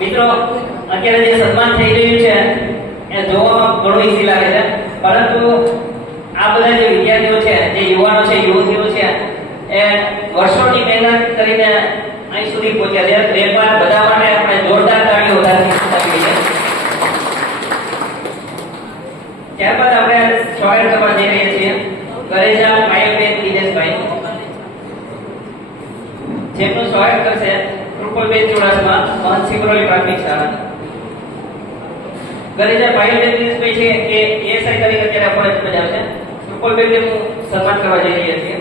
મિત્રો અત્યારે જે સન્માન થઈ રહ્યું છે એ જોવામાં ઘણું ઈઝી લાગે છે, પરંતુ આ બધા જે વિદ્યાર્થીઓ છે, જે યુવાનો છે, યુવતીઓ છે, એ વર્ષોની મહેનત કરીને અહીં સુધી પહોંચ્યા છે. એકવાર બધા માટે આપણે જોરદાર તાળીઓ ઉધારથી આપીએ છીએ. ત્યારબાદ આપણે સ્વાગત કરવા જઈ રહ્યા છીએ ગરેજા પાયલબેન દિનેશભાઈ, જેમનું સ્વાગત કરશે કૃપલબેન ચુડાસમા, મહંત સિકરોલી પ્રાથમિક શાળા. ગરેજા પાયલબેન દિનેશભાઈ છે કે એએસઆઈ તરીકે અત્યારે ફરજ બજાવશે. કૃપલબેનનું સન્માન કરવા જઈ રહ્યા છીએ.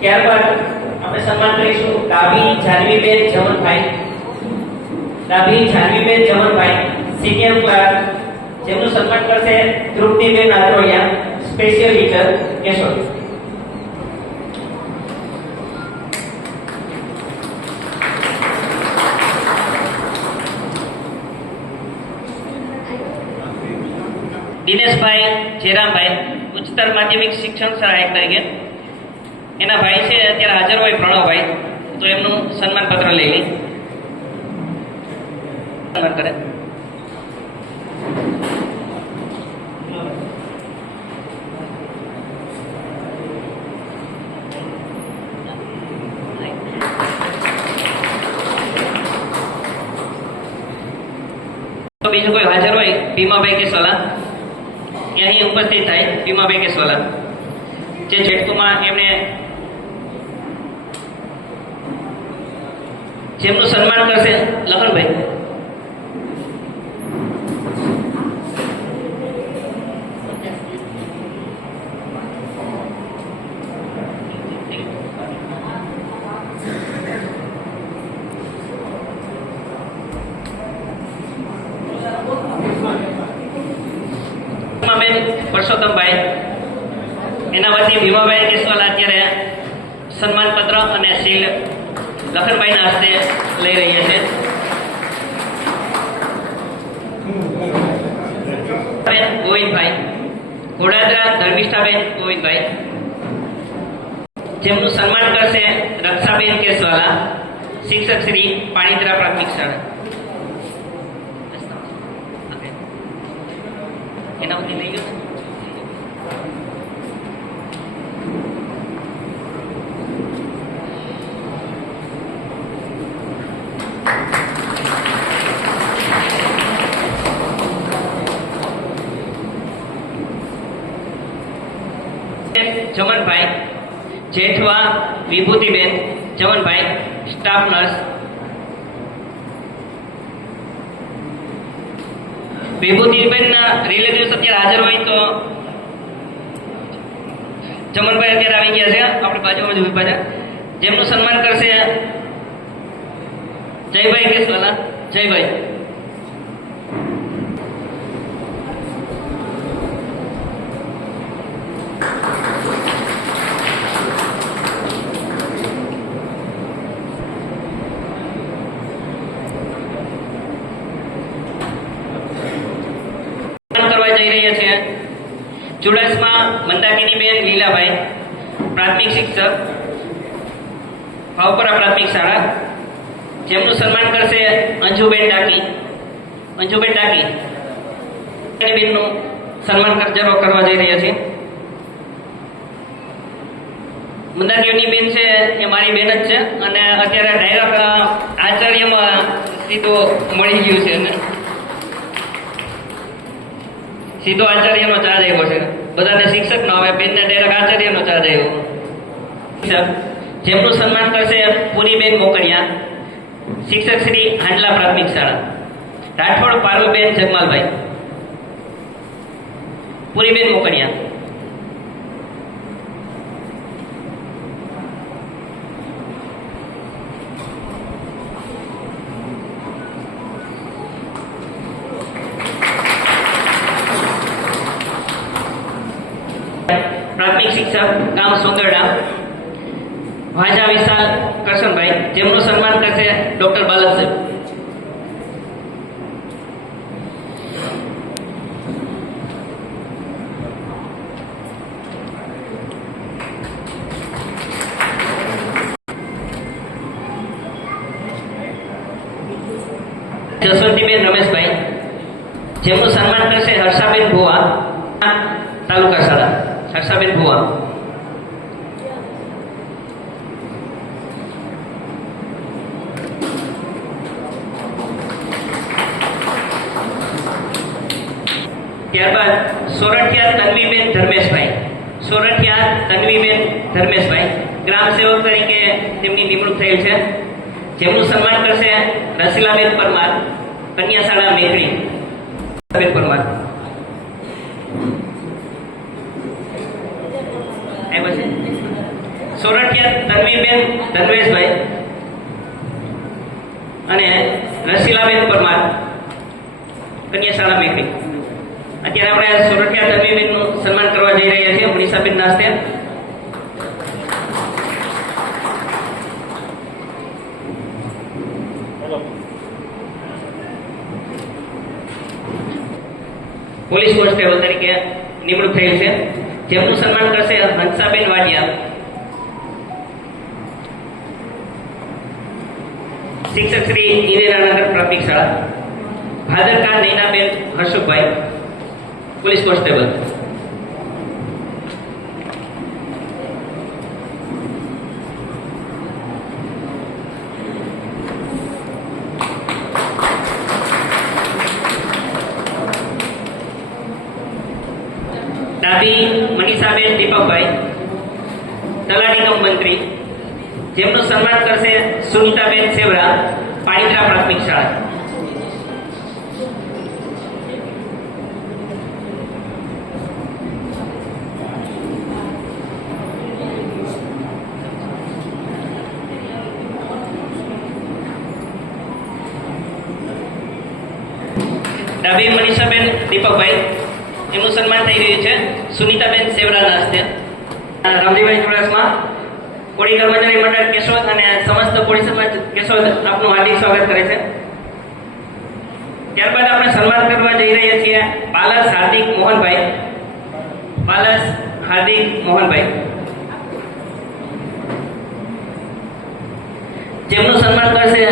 ત્યારબાદ આપણે સન્માન કરીશું ડાભી જાનવીબેન જમનભાઈ. ડાભી જાનવીબેન જમનભાઈ, સિનિયર ક્લાર્ક, જેમનું સન્માન કરશે તૃપ્તિબેન આત્રોયા, સ્પેશિયલ ટીચર, કેશોદ. દિનેશભાઈ જેરામભાઈ, ઉચ્ચતર માધ્યમિક શિક્ષણ સહાયક તરીકે. એના ભાઈ છે અત્યારે હાજર હોય પ્રણવભાઈ, તો એમનું સન્માન પત્ર લઈ લે. સન્માન કરે. તો બીજું કોઈ હાજર હોય ભીમાભાઈ કેસવાલા, એ અહીં ઉપસ્થિત થાય. ભીમાભાઈ કેસવાલા જે જેટકુમાં એમને જેમનું સન્માન કરશે લખનભાઈ. પરસોત્તમભાઈ, એના વતી ભીમાભાઈ કેસવાલા અત્યારે સન્માન પત્ર અને સીલ લખનભાઈના હસ્તે લઈ રહ્યા છે. ગોવિંદભાઈ ઘોડાદરા, ધર્મિષ્ઠાબેન ગોવિંદભાઈ, જેમનું સન્માન કરશે રક્ષાબેન કેસવાલા, શિક્ષક શ્રી, પાણીતરા પ્રાથમિક શાળા. એના વતી લઈ ગયો. Jamanbhai Jethwa Vibhutiben Jamanbhai, staff nurse. વિભૂતિબેનના રિલેટિવ્સ અત્યારે હાજર હોય તો જમનભાઈ અત્યારે આવી ગયા છે આપણે બાજુમાં જ ઉભા છે. જેમનું સન્માન કરશે જયભાઈ કેસવાલા. જયભાઈ. જઈ રહ્યા છે ચુડાસમા મંદાકિનીબેન લીલાભાઈ, પ્રાથમિક શિક્ષક, ભાવપરા પ્રાથમિક શાળા, જેમનું સન્માન કરશે અંજુબેન ડાકી. અંજુબેન ડાકી બેનનું સન્માન કરવા જઈ રહ્યા છે. મંદાકિની બેન છે એ મારી બેન જ છે અને અત્યારે ડાયરેક્ટ આચાર્યમાં સીધો મળી ગયું છે અને સીધો આચાર્યનો ચાર્જ આવ્યો છે. બધાને શિક્ષક નો આવે, બેનને ડાયરેક્ટ આચાર્યનો ચાર્જ આવ્યો. જેમનું સન્માન કરશે પૂરીબેન મોકડિયા, શિક્ષક શ્રી, હાંડલા પ્રાથમિક શાળા. રાઠોડ પારુલબેન જગમાલભાઈ. પૂરીબેન મોકડિયા. પ્રાથમિક શિક્ષક ગામ સોંગરડા, વાજા વિશાલ કરશનભાઈ, જેમનું સન્માન કરશે ડોક્ટર બાલક સાહેબ. જસવંતીબેન રમેશભાઈ, જેમનું સન્માન કરશે હર્ષાબેન ભુવા, તાલુકા શાળા હર્ષાબેન ભુવા. ત્યારબાદ સોરઠિયા તન્વીબેન ધર્મેશભાઈ, સોરઠિયા તન્વીબેન ધર્મેશભાઈ ગ્રામ સેવક તરીકે તેમની નિમણૂક થયેલ છે, જેમનું સન્માન કરશે રસીલાબેન પરમાર, કન્યા શાળા મેઘડી. પરમાર સોરઠિયા તન્વીબેન ધર્મેશભાઈ અને રસીલાબેન પરમાર, કન્યા શાળા મેઘડી. અત્યારે આપણે સોરઠિયા તન્વીબેનનું સન્માન કરવા જઈ રહ્યા છીએ મનીષાબેનના હસ્તે. પોલીસ કોન્સ્ટેબલ તરીકે નિમણૂક થયેલ છે, જેમનું સન્માન કરશે હંસાબેન વાડિયા, શિક્ષક શ્રી ઇન્દિરાનગર પ્રાથમિક શાળા. Bhadarka Nainaben Harshubhai, police constable. ડાબી મનીષાબેન દીપકભાઈ, તલાટી કમ મંત્રી, જેમનું સન્માન કરશે સુનીતાબેન સેવરા, પાણીત્રા પ્રાથમિક શાળા. ડાબી મનીષાબેન દીપકભાઈ, એમનું સન્માન થઈ રહ્યું છે સુનીતાબેન સેવરાના હસ્તે. રામજીભાઈ ચુડાસમા, કોળી કર્મચારી મંડળ કેશોદ અને સમસ્ત કોળી સમાજ કેશોદ આપનું હાર્દિક સ્વાગત કરે છે. ત્યારબાદ આપણે સન્માન કરવા જઈ રહ્યા છીએ પાલસ હાર્દિક મોહનભાઈ, પાલસ હાર્દિક મોહનભાઈ, જેમનું સન્માન કરશે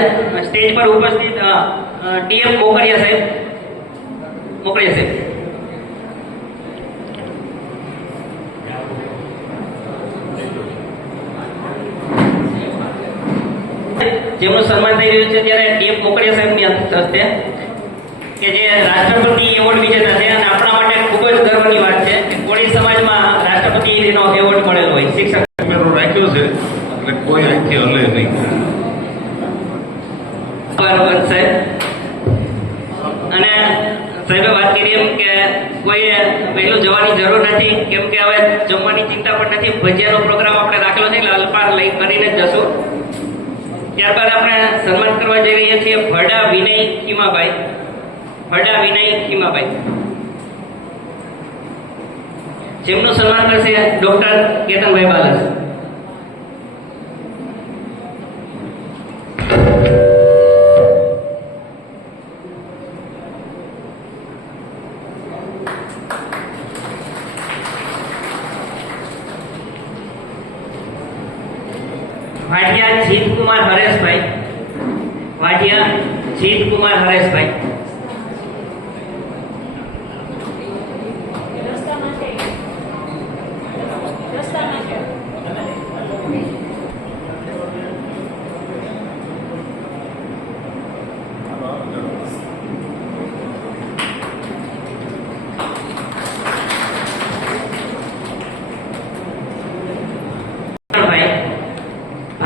સ્ટેજ પર ઉપસ્થિત ડીએમ મોકરિયા સાહેબ. મોકરિયા સાહેબ જેમનું સન્માન થઈ રહ્યું છે ત્યારે ડીએમ મોકરિયા સાહેબની હસ્તે, કે જે રાષ્ટ્રપતિ એવોર્ડ વિજેતા છે, અને આપણા માટે ખૂબ જ ગર્વની વાત છે કે કોળી સમાજમાં રાષ્ટ્રપતિનો એવોર્ડ મળેલો હોય. શિક્ષક રાખ્યો છે એટલે કોઈ અહીંથી હલે નહીં. બરાબર સાહેબ. અને સાહેબે વાત કરી એમ કે કોઈએ વહેલું જવાની જરૂર નથી, કેમ કે હવે જમવાની ચિંતા પણ નથી. ભજીયાનો પ્રોગ્રામ આપણે રાખેલો છે એટલે અલ્પાહાર લઈ કરીને જ જશું. ત્યારબાદ આપણે સન્માન કરવા જઈ રહ્યા છીએ ભરડા વિનય ખીમાભાઈ, ભરડા વિનય ખીમાભાઈ, જેમનું સન્માન કરશે ડોક્ટર કેતનભાઈ બાલસ. વાઢિયા જીતકુમાર હરેશભાઈ, વાઢિયા જીતકુમાર હરેશભાઈ,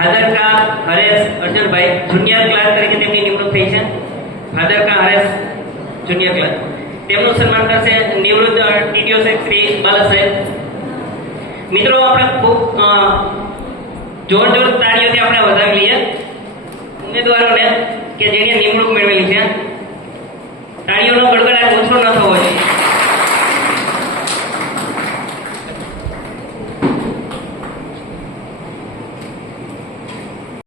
ભાદરકા હરેશ અર્જુનભાઈ, જુનિયર ક્લાસ તરીકે તેમની નિમણૂક થઈ છે. ભાદરકા હરેશ જુનિયર ક્લાસ, તેમનું સન્માન કરશે નિવૃત્ત ટીડીઓ સાહેબ શ્રી બાલસ સાહેબ. મિત્રો, આપણે ખૂબ જોર તાળીઓથી આપણે વધાવી લઈએ ઉમેદવારોને કે જેણે નિમણૂક મેળવેલી છે. તાળીઓનો